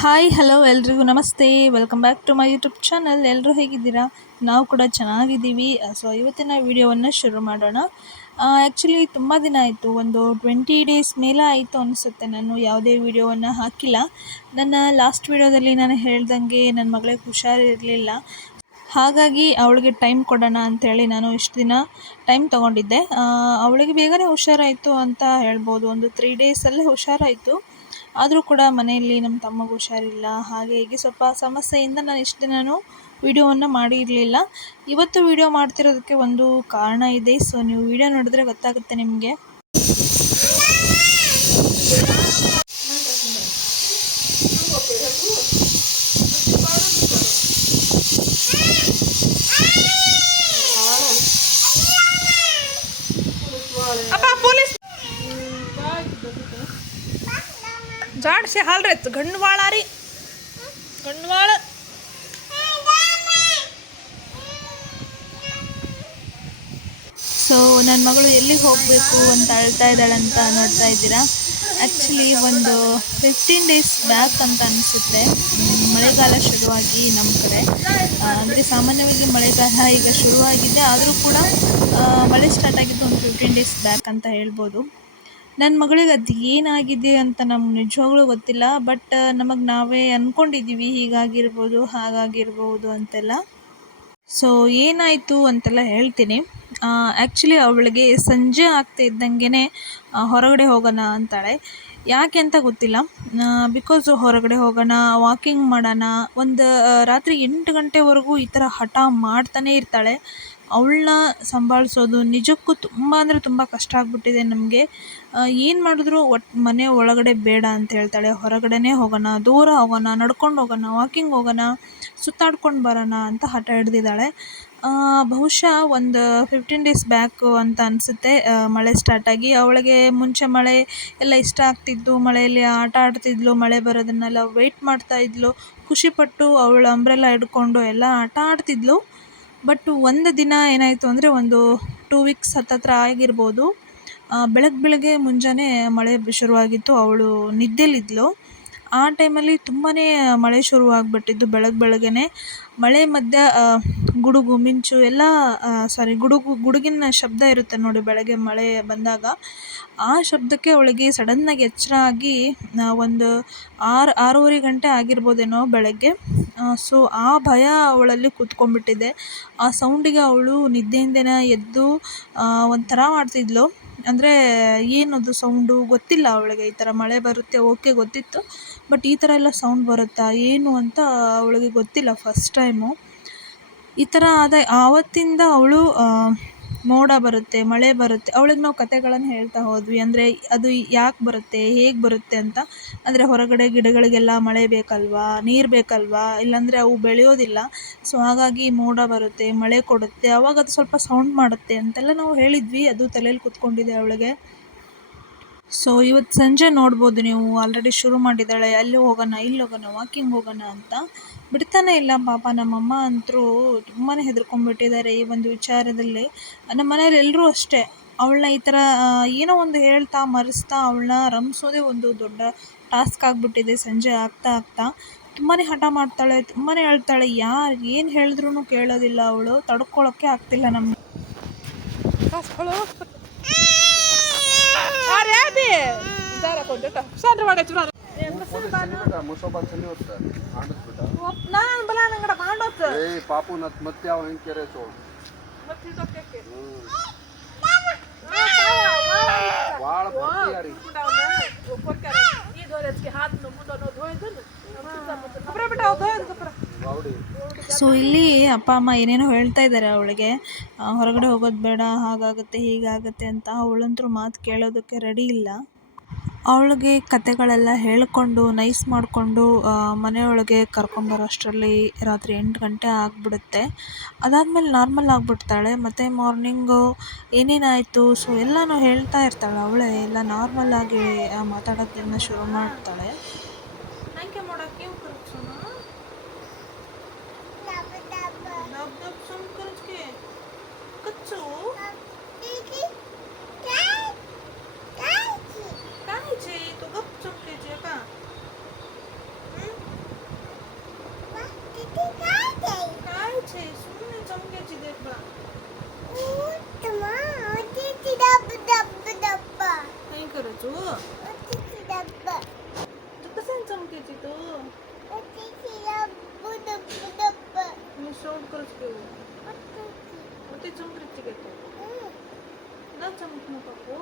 Hi hello ಎಲ್ರಿಗೂ, ನಮಸ್ತೆ. Welcome back to my YouTube channel ಎಲ್ಲರೂ ಹೇಗಿದ್ದೀರಾ? ನಾವು ಕೂಡ ಚೆನ್ನಾಗಿದ್ದೀವಿ. ಸೊ ಇವತ್ತಿನ ವಿಡಿಯೋವನ್ನು ಶುರು ಮಾಡೋಣ. ಆ್ಯಕ್ಚುಲಿ ತುಂಬ ದಿನ ಆಯಿತು. ಒಂದು ಟ್ವೆಂಟಿ ಡೇಸ್ ಮೇಲೆ ಆಯಿತು ಅನಿಸುತ್ತೆ. ನಾನು ಯಾವುದೇ ವಿಡಿಯೋವನ್ನು ಹಾಕಿಲ್ಲ. ನನ್ನ ಲಾಸ್ಟ್ ವಿಡಿಯೋದಲ್ಲಿ ನಾನು ಹೇಳ್ದಂಗೆ ನನ್ನ ಮಗಳಿಗೆ ಹುಷಾರಿರಲಿಲ್ಲ. ಹಾಗಾಗಿ ಅವಳಿಗೆ ಟೈಮ್ ಕೊಡೋಣ ಅಂಥೇಳಿ ನಾನು ಇಷ್ಟು ದಿನ ಟೈಮ್ ತೊಗೊಂಡಿದ್ದೆ. ಅವಳಿಗೆ ಬೇಗನೆ ಹುಷಾರಾಯಿತು ಅಂತ ಹೇಳ್ಬೋದು. ಒಂದು ತ್ರೀ ಡೇಸಲ್ಲೇ ಹುಷಾರಾಯಿತು. ಆದರೂ ಕೂಡ ಮನೆಯಲ್ಲಿ ನಮ್ಮ ತಮ್ಮಗೆ ಹುಷಾರಿಲ್ಲ, ಹಾಗೆ ಹೀಗೆ ಸ್ವಲ್ಪ ಸಮಸ್ಯೆಯಿಂದ ನಾನು ಇಷ್ಟು ದಿನವೂ ವಿಡಿಯೋವನ್ನು ಮಾಡಿರಲಿಲ್ಲ. ಇವತ್ತು ವಿಡಿಯೋ ಮಾಡ್ತಿರೋದಕ್ಕೆ ಒಂದು ಕಾರಣ ಇದೆ, ಸೊ ನೀವು ವಿಡಿಯೋ ನೋಡಿದ್ರೆ ಗೊತ್ತಾಗುತ್ತೆ ನಿಮಗೆ. ಜಾಡ್ಸಿ ಗಂಡು ಗಂಡ್ವಾಳ ರೀ. ಗಂಡ್ವಾಳ. ಸೊ ನನ್ನ ಮಗಳು ಎಲ್ಲಿಗೆ ಹೋಗಬೇಕು ಅಂತ ಅಳ್ತಾ ಇದ್ದಾಳಂತ ನೋಡ್ತಾ ಇದ್ದೀರಾ? ಆ್ಯಕ್ಚುಲಿ ಒಂದು ಫಿಫ್ಟೀನ್ ಡೇಸ್ ಬ್ಯಾಕ್ ಅಂತ ಅನಿಸುತ್ತೆ. ಮಳೆಗಾಲ ಶುರುವಾಗಿ ನಮ್ಮ ಕಡೆ. ಅಂದರೆ ಸಾಮಾನ್ಯವಾಗಿ ಮಳೆಗಾಲ ಈಗ ಶುರುವಾಗಿದೆ. ಆದರೂ ಕೂಡ ಮಳೆ ಸ್ಟಾರ್ಟ್ ಆಗಿದ್ದು ಒಂದು ಫಿಫ್ಟೀನ್ ಡೇಸ್ ಬ್ಯಾಕ್ ಅಂತ ಹೇಳ್ಬೋದು. ನನ್ನ ಮಗಳಿಗೆ ಅದು ಏನಾಗಿದೆ ಅಂತ ನಮ್ಗೆ ನಿಜವಾಗ್ಲೂ ಗೊತ್ತಿಲ್ಲ ಬಟ್ ನಮಗೆ ನಾವೇ ಅಂದ್ಕೊಂಡಿದ್ದೀವಿ ಹೀಗಾಗಿರ್ಬೋದು, ಹಾಗಾಗಿರ್ಬೋದು ಅಂತೆಲ್ಲ. ಸೊ ಏನಾಯಿತು ಅಂತೆಲ್ಲ ಹೇಳ್ತೀನಿ. ಆ್ಯಕ್ಚುಲಿ ಅವಳಿಗೆ ಸಂಜೆ ಆಗ್ತಾ ಇದ್ದಂಗೆ ಹೊರಗಡೆ ಹೋಗೋಣ ಅಂತಾಳೆ. ಯಾಕೆ ಅಂತ ಗೊತ್ತಿಲ್ಲ. ಬಿಕಾಸ್ ಹೊರಗಡೆ ಹೋಗೋಣ ವಾಕಿಂಗ್ ಮಾಡೋಣ, ಒಂದು ರಾತ್ರಿ ಎಂಟು ಗಂಟೆವರೆಗೂ ಈ ಥರ ಹಠ ಮಾಡ್ತಾನೇ ಇರ್ತಾಳೆ. ಅವಳನ್ನ ಸಂಭಾಳಿಸೋದು ನಿಜಕ್ಕೂ ತುಂಬ ಅಂದರೆ ತುಂಬ ಕಷ್ಟ ಆಗಿಬಿಟ್ಟಿದೆ ನಮಗೆ. ಏನು ಮಾಡಿದ್ರು ಒಟ್ಟು ಮನೆ ಒಳಗಡೆ ಬೇಡ ಅಂತ ಹೇಳ್ತಾಳೆ. ಹೊರಗಡೆನೇ ಹೋಗೋಣ, ದೂರ ಹೋಗೋಣ, ನಡ್ಕೊಂಡು ಹೋಗೋಣ ವಾಕಿಂಗ್ ಹೋಗೋಣ, ಸುತ್ತಾಡ್ಕೊಂಡು ಬರೋಣ ಅಂತ ಹಠ ಹಿಡ್ದಿದ್ದಾಳೆ. ಬಹುಶಃ ಒಂದು ಫಿಫ್ಟೀನ್ ಡೇಸ್ ಬ್ಯಾಕು ಅಂತ ಅನಿಸುತ್ತೆ. ಮಳೆ ಸ್ಟಾರ್ಟಾಗಿ ಅವಳಿಗೆ ಮುಂಚೆ ಮಳೆ ಎಲ್ಲ ಇಷ್ಟ ಆಗ್ತಿದ್ದು ಮಳೆಯಲ್ಲಿ ಆಟ ಆಡ್ತಿದ್ಲು, ಮಳೆ ಬರೋದನ್ನೆಲ್ಲ ವೆಯ್ಟ್ ಮಾಡ್ತಾ ಇದ್ಲು. ಖುಷಿಪಟ್ಟು ಅವಳು ಅಂಬ್ರೆಲ್ಲ ಹಿಡ್ಕೊಂಡು ಎಲ್ಲ ಆಟ ಆಡ್ತಿದ್ಲು. ಬಟ್ ಒಂದು ದಿನ ಏನಾಯಿತು ಅಂದರೆ ಒಂದು ಟೂ ವೀಕ್ಸ್ ಹತ್ತತ್ರ ಆಗಿರ್ಬೋದು ಬೆಳಗ್ಗೆ ಬೆಳಗ್ಗೆ ಮುಂಜಾನೆ ಮಳೆ ಶುರುವಾಗಿತ್ತು. ಅವಳು ನಿದ್ದೆಲಿದ್ಲು ಆ ಟೈಮಲ್ಲಿ ತುಂಬಾ ಮಳೆ ಶುರುವಾಗ್ಬಿಟ್ಟಿದ್ದು ಬೆಳಗ್ಗೆ ಬೆಳಗ್ಗೆ ಮಳೆ ಮಧ್ಯ ಗುಡುಗು, ಮಿಂಚು ಎಲ್ಲ ಸಾರಿ ಗುಡುಗು, ಗುಡುಗಿನ ಶಬ್ದ ಇರುತ್ತೆ ನೋಡಿ ಬೆಳಗ್ಗೆ ಮಳೆ ಬಂದಾಗ. ಆ ಶಬ್ದಕ್ಕೆ ಅವಳಿಗೆ ಸಡನ್ನಾಗಿ ಎಚ್ಚರ ಆಗಿ ಒಂದು ಆರು, ಆರೂವರೆ ಗಂಟೆ ಆಗಿರ್ಬೋದೇನೋ ಬೆಳಗ್ಗೆ. ಸೊ ಆ ಭಯ ಅವಳಲ್ಲಿ ಕೂತ್ಕೊಂಡ್ಬಿಟ್ಟಿದೆ. ಆ ಸೌಂಡಿಗೆ ಅವಳು ನಿದ್ದೆಯಿಂದನೇ ಎದ್ದು ಒಂಥರ ಮಾಡ್ತಿದ್ಲು. ಅಂದರೆ ಏನದು ಸೌಂಡು ಗೊತ್ತಿಲ್ಲ ಅವಳಿಗೆ. ಈ ಥರ ಮಳೆ ಬರುತ್ತೆ ಓಕೆ ಗೊತ್ತಿತ್ತು. ಬಟ್ ಈ ಥರ ಎಲ್ಲ ಸೌಂಡ್ ಬರುತ್ತಾ, ಏನು ಅಂತ ಅವಳಿಗೆ ಗೊತ್ತಿಲ್ಲ ಫಸ್ಟ್ ಟೈಮು ಈ ಥರ ಆದ ಆವತ್ತಿಂದ ಅವಳು ಮೋಡ ಬರುತ್ತೆ, ಮಳೆ ಬರುತ್ತೆ, ಅವಳಿಗೆ ನಾವು ಕತೆಗಳನ್ನು ಹೇಳ್ತಾ ಹೋದ್ವಿ. ಅಂದರೆ ಅದು ಯಾಕೆ ಬರುತ್ತೆ, ಹೇಗೆ ಬರುತ್ತೆ ಅಂತ. ಅಂದರೆ ಹೊರಗಡೆ ಗಿಡಗಳಿಗೆಲ್ಲ ಮಳೆ ಬೇಕಲ್ವಾ, ನೀರು ಬೇಕಲ್ವಾ, ಇಲ್ಲಾಂದರೆ ಅವು ಬೆಳೆಯೋದಿಲ್ಲ. ಸೊ ಹಾಗಾಗಿ ಮೋಡ ಬರುತ್ತೆ, ಮಳೆ ಕೊಡುತ್ತೆ, ಅವಾಗ ಅದು ಸ್ವಲ್ಪ ಸೌಂಡ್ ಮಾಡುತ್ತೆ ಅಂತೆಲ್ಲ ನಾವು ಹೇಳಿದ್ವಿ. ಅದು ತಲೆಯಲ್ಲಿ ಕೂತ್ಕೊಂಡಿದೆ ಅವಳಿಗೆ. ಸೊ ಇವತ್ತು ಸಂಜೆ ನೋಡ್ಬೋದು ನೀವು. ಆಲ್ರೆಡಿ ಶುರು ಮಾಡಿದ್ದಾಳೆ. ಅಲ್ಲಿ ಹೋಗೋಣ, ಇಲ್ಲಿ ಹೋಗೋಣ ವಾಕಿಂಗ್ ಹೋಗೋಣ ಅಂತ. ಬಿಡ್ತಾನೆ ಇಲ್ಲ ಪಾಪ. ನಮ್ಮಮ್ಮ ಅಂತೂ ತುಂಬಾ ಹೆದರ್ಕೊಂಡ್ಬಿಟ್ಟಿದ್ದಾರೆ ಈ ಒಂದು ವಿಚಾರದಲ್ಲಿ. ನಮ್ಮ ಮನೇಲಿ ಎಲ್ಲರೂ ಅಷ್ಟೇ. ಅವಳನ್ನ ಈ ಥರ ಏನೋ ಒಂದು ಹೇಳ್ತಾ ಮರೆಸ್ತಾ ಅವಳನ್ನ ರಮಿಸೋದೇ ಒಂದು ದೊಡ್ಡ ಟಾಸ್ಕ್ ಆಗಿಬಿಟ್ಟಿದೆ. ಸಂಜೆ ಆಗ್ತಾ ಆಗ್ತಾ ತುಂಬಾ ಹಠ ಮಾಡ್ತಾಳೆ ತುಂಬಾ ಹೇಳ್ತಾಳೆ. ಯಾರು ಏನು ಹೇಳಿದ್ರೂ ಕೇಳೋದಿಲ್ಲ ಅವಳು. ತಡ್ಕೊಳ್ಳೋಕ್ಕೆ ಆಗ್ತಿಲ್ಲ ನಮ್ಗೆ ಕಾಸ್ಕೊಳ್ಳೋ अरे अबे जरा कोणते सांद्र वाड्याची बेटा मुसोबा चली होत आणत बेटा ನಾನು ಬಲ ನಂಗಡ ಕಾಂಡೋತ್ ए पापू नत मत्या होईन केरे सोड ಮತ್ತೆ ಟೊಕ್ಕೆ वाळ भरती यारी वावडी ಸೊ ಇಲ್ಲಿ ಅಪ್ಪ ಅಮ್ಮ ಏನೇನೋ ಹೇಳ್ತಾ ಇದ್ದಾರೆ ಅವಳಿಗೆ ಹೊರಗಡೆ ಹೋಗೋದು ಬೇಡ ಹಾಗಾಗುತ್ತೆ ಹೀಗಾಗುತ್ತೆ ಅಂತ ಅವಳಂತೂ ಮಾತು ಕೇಳೋದಕ್ಕೆ ರೆಡಿ ಇಲ್ಲ ಅವಳಿಗೆ ಕತೆಗಳೆಲ್ಲ ಹೇಳಿಕೊಂಡು ನೈಸ್ ಮಾಡಿಕೊಂಡು ಮನೆಯೊಳಗೆ ಕರ್ಕೊಂಬರೋ ಅಷ್ಟರಲ್ಲಿ ರಾತ್ರಿ ಎಂಟು ಗಂಟೆ ಆಗಿಬಿಡುತ್ತೆ. ಅದಾದಮೇಲೆ ನಾರ್ಮಲ್ ಆಗಿಬಿಡ್ತಾಳೆ. ಮತ್ತು ಮಾರ್ನಿಂಗು ಏನೇನಾಯಿತು ಸೊ ಎಲ್ಲನೂ ಹೇಳ್ತಾ ಇರ್ತಾಳೆ ಅವಳೇ. ಎಲ್ಲ ನಾರ್ಮಲ್ ಆಗಿ ಮಾತಾಡೋದನ್ನ ಶುರು ಮಾಡ್ತಾಳೆ. ना चमकना पप्पू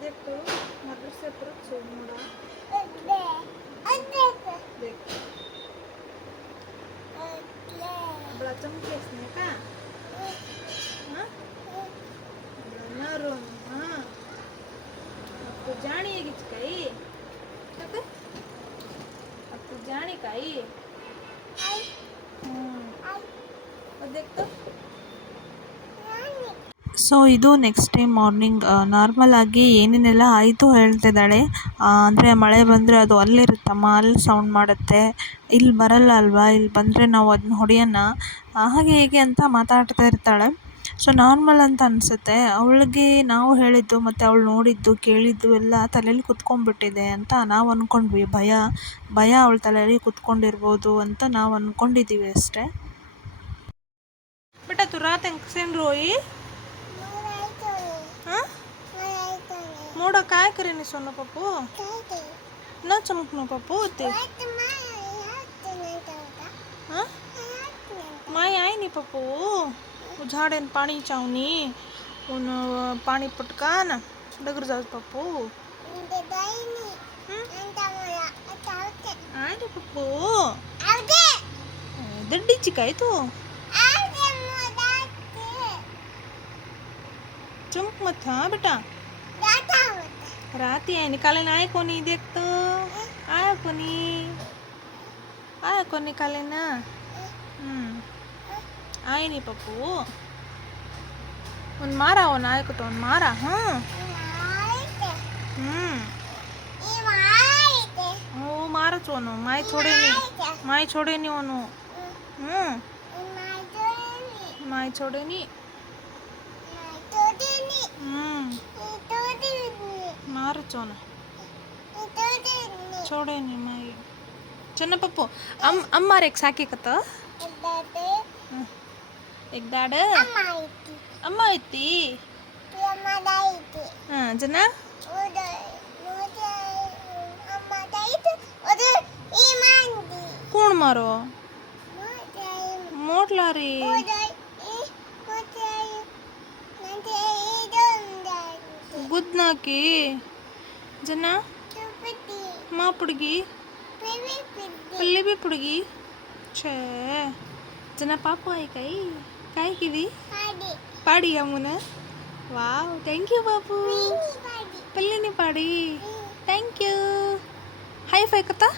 देख तो मदरसे पर सोमोड़ा देख बड़ा चमकेस ने का हाँ ಸೊ ಇದು ನೆಕ್ಸ್ಟ್ ಡೇ ಮಾರ್ನಿಂಗ್ ನಾರ್ಮಲ್ ಆಗಿ ಏನೇನೆಲ್ಲ ಆಯಿತು ಹೇಳ್ತಿದ್ದಾಳೆ. ಅಂದರೆ ಮಳೆ ಬಂದರೆ ಅದು ಅಲ್ಲಿರುತ್ತಮ್ಮ, ಅಲ್ಲಿ ಸೌಂಡ್ ಮಾಡುತ್ತೆ. ಇಲ್ಲಿ ಬರಲ್ಲ ಅಲ್ವಾ? ಇಲ್ಲಿ ಬಂದರೆ ನಾವು ಅದನ್ನ ಹೊಡೆಯೋಣ. ಹಾಗೆ ಹೇಗೆ ಅಂತ ಮಾತಾಡ್ತಾ ಇರ್ತಾಳೆ. ಸೊ ನಾರ್ಮಲ್ ಅಂತ ಅನಿಸುತ್ತೆ. ಅವಳಿಗೆ ನಾವು ಹೇಳಿದ್ದು ಮತ್ತು ಅವಳು ನೋಡಿದ್ದು, ಕೇಳಿದ್ದು ಎಲ್ಲ ತಲೆಯಲ್ಲಿ ಕುತ್ಕೊಂಡ್ಬಿಟ್ಟಿದೆ ಅಂತ ನಾವು ಅಂದ್ಕೊಂಡ್ವಿ ಭಯ ಭಯ ಅವಳ ತಲೆಯಲ್ಲಿ ಕುತ್ಕೊಂಡಿರ್ಬೋದು ಅಂತ ನಾವು ಅಂದ್ಕೊಂಡಿದ್ದೀವಿ ಅಷ್ಟೇ. ಬೇಟ ತುರಾ ತೆಂಕ್ಸೇನು ರೋಯಿ. मोड़ा काय करे नहीं सोना पप्पू ना चमकनो पप्पू ते हाँ माई आई नहीं पप्पू वो झाड़े न पानी चावनी उन पाणी पटका ना डगर जात पप्पू आय रे पप्पू दड्डी राती आहे निकाले ना आय कोणी देख तो आया कोणी आया कोणी निकाले ना हम्म आय नहीं पप्पू उन मारा हो ना को तो उन मारा हाँ हम्म वो मारच वनु माय छोड़े नहीं माय छोड़े नहीं वनु కూర్చోనా చూడండి మా చిన్న పప్పు అమ్ అమ్మారు ఎక్ సాకి కత ఎక్ దాడ అమ్మ ఇత్తి జన कौन मारो मोट लारी गुदना की जना माँ पुड़गी पल्ली भी पुड़गी छे। जना पापू आई कई कई की दी पाड़ी है मुने वाव थैंक यू पापू पल्ली नहीं पाड़ी। थैंक यू हाय फाय कता?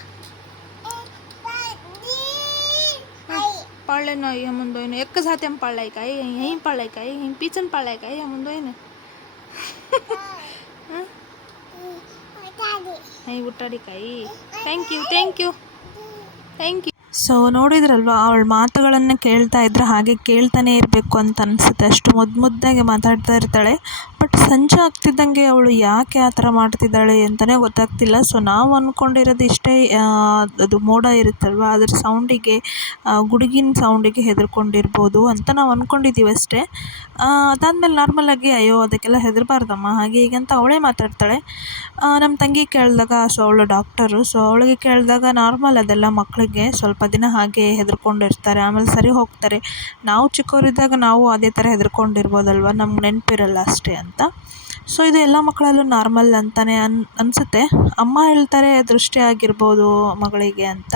पढ़ लेना ये मुंडो इन्हें एक के साथ हम पढ़ लाइक आई यहीं पढ़ लाइक आई यहीं पीछे पढ़ लाइक आई ये मुंडो इन्हें ಹೈ ಉಟ್ಟಾಡಿ thank you thank you thank you so ನೋಡಿದ್ರಲ್ವ, ಅವಳ ಮಾತುಗಳನ್ನು ಕೇಳ್ತಾ ಇದ್ರೆ ಹಾಗೆ ಕೇಳ್ತಾನೆ ಇರಬೇಕು ಅಂತ ಅನಿಸುತ್ತೆ. ಅಷ್ಟು ಮುದ್ದು ಮುದ್ದಾಗಿ ಮಾತಾಡ್ತಾ ಇರ್ತಾಳೆ. ಬಟ್ ಸಂಜೆ ಆಗ್ತಿದ್ದಂಗೆ ಅವಳು ಯಾಕೆ ಆ ಥರ ಮಾಡ್ತಿದ್ದಾಳೆ ಅಂತಲೇ ಗೊತ್ತಾಗ್ತಿಲ್ಲ. ಸೊ ನಾವು ಅಂದ್ಕೊಂಡಿರೋದು ಇಷ್ಟೇ ಅದು ಮೋಡ ಇರುತ್ತಲ್ವ? ಅದ್ರ ಸೌಂಡಿಗೆ ಗುಡುಗಿನ ಸೌಂಡಿಗೆ ಹೆದರ್ಕೊಂಡಿರ್ಬೋದು ಅಂತ ನಾವು ಅಂದ್ಕೊಂಡಿದ್ದೀವಿ ಅಷ್ಟೇ. ಅದಾದಮೇಲೆ ನಾರ್ಮಲಾಗಿ ಅಯ್ಯೋ, ಅದಕ್ಕೆಲ್ಲ ಹೆದರಬಾರ್ದಮ್ಮ, ಹಾಗೆ ಹೀಗೆ ಅವಳೇ ಮಾತಾಡ್ತಾಳೆ. ನಮ್ಮ ತಂಗಿ ಕೇಳಿದಾಗ ಸೊ ಅವಳು ಡಾಕ್ಟರು ಸೊ ಅವಳಿಗೆ ಕೇಳಿದಾಗ ನಾರ್ಮಲ್ ಅದೆಲ್ಲ ಮಕ್ಕಳಿಗೆ ಸ್ವಲ್ಪ ದಿನ ಹಾಗೆ ಹೆದರ್ಕೊಂಡಿರ್ತಾರೆ. ಆಮೇಲೆ ಸರಿ ಹೋಗ್ತಾರೆ. ನಾವು ಚಿಕ್ಕವರಿದ್ದಾಗ ನಾವು ಅದೇ ಥರ ಹೆದರ್ಕೊಂಡಿರ್ಬೋದಲ್ವ? ನಮ್ಗೆ ನೆನಪಿರಲ್ಲ ಅಷ್ಟೇ ಅಂತ. ಸೊ ಇದು ಎಲ್ಲ ಮಕ್ಕಳಲ್ಲೂ ನಾರ್ಮಲ್ ಅಂತಲೇ ಅನ್, ಅನಿಸುತ್ತೆ. ಅಮ್ಮ ಹೇಳ್ತಾರೆ ದೃಷ್ಟಿ ಆಗಿರ್ಬೋದು ಮಗಳಿಗೆ ಅಂತ.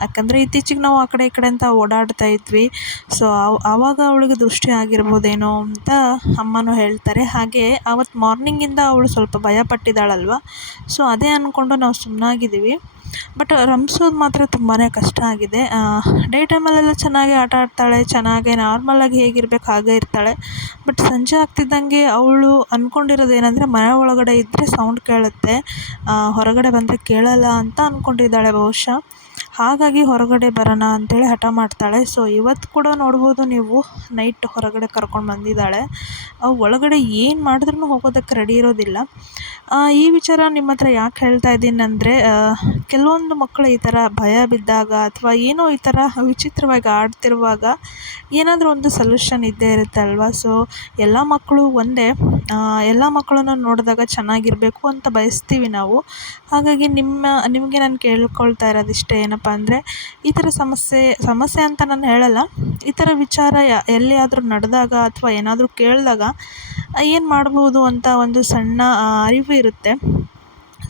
ಯಾಕಂದರೆ ಇತ್ತೀಚೆಗೆ ನಾವು ಆ ಕಡೆ ಈ ಕಡೆ ಅಂತ ಓಡಾಡ್ತಾ ಇದ್ವಿ. ಸೊ ಆವಾಗ ಅವಳಿಗೆ ದೃಷ್ಟಿ ಆಗಿರ್ಬೋದೇನೋ ಅಂತ ಅಮ್ಮನೂ ಹೇಳ್ತಾರೆ. ಹಾಗೆ ಆವತ್ತು ಮಾರ್ನಿಂಗಿಂದ ಅವಳು ಸ್ವಲ್ಪ ಭಯ ಪಟ್ಟಿದ್ದಾಳಲ್ವ? ಸೊ ಅದೇ ಅಂದ್ಕೊಂಡು ನಾವು ಸುಮ್ಮನಾಗಿದ್ದೀವಿ ಬಟ್ ರಮ್ಸೋದು ಮಾತ್ರ ತುಂಬಾ ಕಷ್ಟ ಆಗಿದೆ. ಡೇ ಟೈಮಲ್ಲೆಲ್ಲ ಚೆನ್ನಾಗಿ ಆಟ ಆಡ್ತಾಳೆ, ಚೆನ್ನಾಗಿ ನಾರ್ಮಲಾಗಿ ಹೇಗಿರ್ಬೇಕು ಹಾಗೆ ಇರ್ತಾಳೆ. ಬಟ್ ಸಂಜೆ ಆಗ್ತಿದ್ದಂಗೆ ಅವಳು ಅಂದ್ಕೊಂಡಿರೋದು ಏನಂದರೆ ಮನೆ ಒಳಗಡೆ ಇದ್ದರೆ ಸೌಂಡ್ ಕೇಳುತ್ತೆ ಹೊರಗಡೆ ಬಂದರೆ ಕೇಳಲ್ಲ ಅಂತ ಅಂದ್ಕೊಂಡಿದ್ದಾಳೆ ಬಹುಶಃ. ಹಾಗಾಗಿ ಹೊರಗಡೆ ಬರೋಣ ಅಂತೇಳಿ ಹಠ ಮಾಡ್ತಾಳೆ. ಸೊ ಇವತ್ತು ಕೂಡ ನೋಡ್ಬೋದು ನೀವು ನೈಟ್ ಹೊರಗಡೆ ಕರ್ಕೊಂಡು ಬಂದಿದ್ದಾಳೆ. ಒಳಗಡೆ ಏನು ಮಾಡಿದ್ರೂ ಹೋಗೋದಕ್ಕೆ ರೆಡಿ ಇರೋದಿಲ್ಲ. ಈ ವಿಚಾರ ನಿಮ್ಮ ಹತ್ರ ಯಾಕೆ ಹೇಳ್ತಾ ಇದ್ದೀನಿ ಅಂದರೆ ಕೆಲವೊಂದು ಮಕ್ಕಳು ಈ ಥರ ಭಯ ಬಿದ್ದಾಗ ಅಥವಾ ಏನೋ ಈ ಥರ ವಿಚಿತ್ರವಾಗಿ ಆಡ್ತಿರುವಾಗ ಏನಾದರೂ ಒಂದು ಸೊಲ್ಯೂಷನ್ ಇದ್ದೇ ಇರುತ್ತೆ ಅಲ್ವಾ? ಸೊ ಎಲ್ಲ ಮಕ್ಕಳು ಒಂದೇ ಎಲ್ಲ ಮಕ್ಕಳನ್ನು ನೋಡಿದಾಗ ಚೆನ್ನಾಗಿರಬೇಕು ಅಂತ ಬಯಸ್ತೀವಿ ನಾವು. ಹಾಗಾಗಿ ನಿಮ್ಮ, ನಿಮಗೆ ನಾನು ಕೇಳ್ಕೊಳ್ತಾ ಇರೋದು ಇಷ್ಟೇ ಏನಪ್ಪ ಅಂದರೆ, ಈ ಥರ ಸಮಸ್ಯೆ ಸಮಸ್ಯೆ ಅಂತ ನಾನು ಹೇಳಲ್ಲ. ಈ ಥರ ವಿಚಾರ ಎಲ್ಲಿಯಾದರೂ ನಡೆದಾಗ ಅಥವಾ ಏನಾದರೂ ಕೇಳಿದಾಗ ಏನು ಮಾಡ್ಬೋದು ಅಂತ ಒಂದು ಸಣ್ಣ ಅರಿವು ಇರುತ್ತೆ.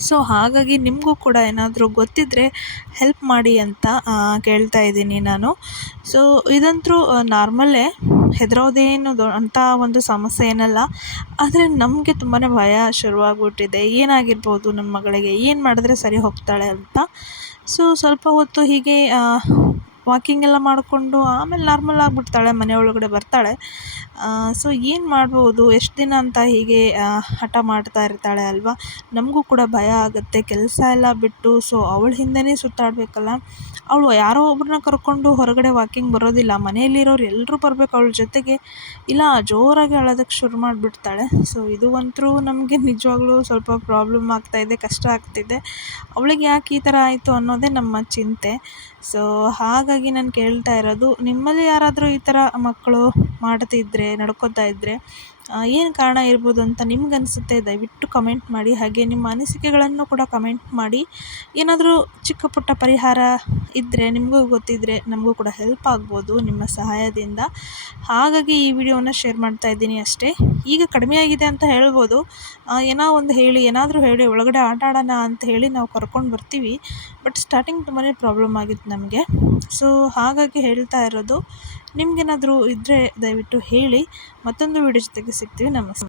ಸೊ ಹಾಗಾಗಿ ನಿಮಗೂ ಕೂಡ ಏನಾದರೂ ಗೊತ್ತಿದ್ದರೆ ಹೆಲ್ಪ್ ಮಾಡಿ ಅಂತ ಕೇಳ್ತಾ ಇದ್ದೀನಿ ನಾನು. ಸೊ ಇದಂತೂ ನಾರ್ಮಲ್ಲೇ ಹೆದರೋದೇನು ದೊ ಅಂಥ ಒಂದು ಸಮಸ್ಯೆ ಏನಲ್ಲ. ಆದರೆ ನಮಗೆ ತುಂಬಾ ಭಯ ಶುರುವಾಗ್ಬಿಟ್ಟಿದೆ. ಏನಾಗಿರ್ಬೋದು ನನ್ನ ಮಗಳಿಗೆ? ಏನು ಮಾಡಿದ್ರೆ ಸರಿ ಹೋಗ್ತಾಳೆ ಅಂತ? ಸೊ ಸ್ವಲ್ಪ ಹೊತ್ತು ಹೀಗೆ ವಾಕಿಂಗ್ ಎಲ್ಲ ಮಾಡಿಕೊಂಡು ಆಮೇಲೆ ನಾರ್ಮಲ್ ಆಗಿಬಿಡ್ತಾಳೆ, ಮನೆ ಒಳಗಡೆ ಬರ್ತಾಳೆ. ಸೊ ಏನು ಮಾಡ್ಬೋದು? ಎಷ್ಟು ದಿನ ಅಂತ ಹೀಗೆ ಹಠ ಮಾಡ್ತಾ ಇರ್ತಾಳೆ ಅಲ್ವಾ? ನಮಗೂ ಕೂಡ ಭಯ ಆಗುತ್ತೆ. ಕೆಲಸ ಎಲ್ಲ ಬಿಟ್ಟು ಸೊ ಅವಳ ಹಿಂದೆಯೇ ಸುತ್ತಾಡಬೇಕಲ್ಲ. ಅವಳು ಯಾರೋ ಒಬ್ಬರನ್ನ ಕರ್ಕೊಂಡು ಹೊರಗಡೆ ವಾಕಿಂಗ್ ಬರೋದಿಲ್ಲ. ಮನೆಯಲ್ಲಿರೋರು ಎಲ್ಲರೂ ಬರಬೇಕು ಅವಳ ಜೊತೆಗೆ. ಇಲ್ಲ, ಜೋರಾಗಿ ಅಳೋದಕ್ಕೆ ಶುರು ಮಾಡಿಬಿಡ್ತಾಳೆ. ಸೊ ಇದು ಅಂತೂ ನಮಗೆ ನಿಜವಾಗ್ಲೂ ಸ್ವಲ್ಪ ಪ್ರಾಬ್ಲಮ್ ಆಗ್ತಾಯಿದೆ ಕಷ್ಟ ಆಗ್ತಿದೆ. ಅವಳಿಗೆ ಯಾಕೆ ಈ ಥರ ಆಯಿತು ಅನ್ನೋದೇ ನಮ್ಮ ಚಿಂತೆ. ಸೊ ಹಾಗಾಗಿ ನಾನು ಕೇಳ್ತಾ ಇರೋದು ನಿಮ್ಮಲ್ಲಿ ಯಾರಾದರೂ ಈ ಥರ ಮಕ್ಕಳು ಮಾಡ್ತಿದ್ದರೆ ನಡ್ಕೊತಾ ಇದ್ದರೆ ಏನು ಕಾರಣ ಇರ್ಬೋದು ಅಂತ ನಿಮ್ಗೆ ಅನಿಸುತ್ತೆ ದಯವಿಟ್ಟು ಕಮೆಂಟ್ ಮಾಡಿ. ಹಾಗೆ ನಿಮ್ಮ ಅನಿಸಿಕೆಗಳನ್ನು ಕೂಡ ಕಮೆಂಟ್ ಮಾಡಿ. ಏನಾದರೂ ಚಿಕ್ಕ ಪುಟ್ಟ ಪರಿಹಾರ ಇದ್ದರೆ ನಿಮಗೂ ಗೊತ್ತಿದ್ದರೆ ನಮಗೂ ಕೂಡ ಹೆಲ್ಪ್ ಆಗ್ಬೋದು ನಿಮ್ಮ ಸಹಾಯದಿಂದ. ಹಾಗಾಗಿ ಈ ವಿಡಿಯೋನ ಶೇರ್ ಮಾಡ್ತಾ ಇದ್ದೀನಿ ಅಷ್ಟೇ. ಈಗ ಕಡಿಮೆ ಆಗಿದೆ ಅಂತ ಹೇಳ್ಬೋದು. ಏನೋ ಒಂದು ಹೇಳಿ, ಏನಾದರೂ ಹೇಳಿ, ಒಳಗಡೆ ಆಟ ಆಡೋಣ ಅಂತ ಹೇಳಿ ನಾವು ಕರ್ಕೊಂಡು ಬರ್ತೀವಿ. ಬಟ್ ಸ್ಟಾರ್ಟಿಂಗ್ ತುಂಬಾ ಪ್ರಾಬ್ಲಮ್ ಆಗಿತ್ತು ನಮಗೆ. ಸೊ ಹಾಗಾಗಿ ಹೇಳ್ತಾ ಇರೋದು ನಿಮ್ಗೇನಾದರೂ ಇದ್ದರೆ ದಯವಿಟ್ಟು ಹೇಳಿ. ಮತ್ತೊಂದು ವಿಡಿಯೋ ಜೊತೆಗೆ ಸಿಗ್ತೀವಿ. ನಮಸ್ತೆ.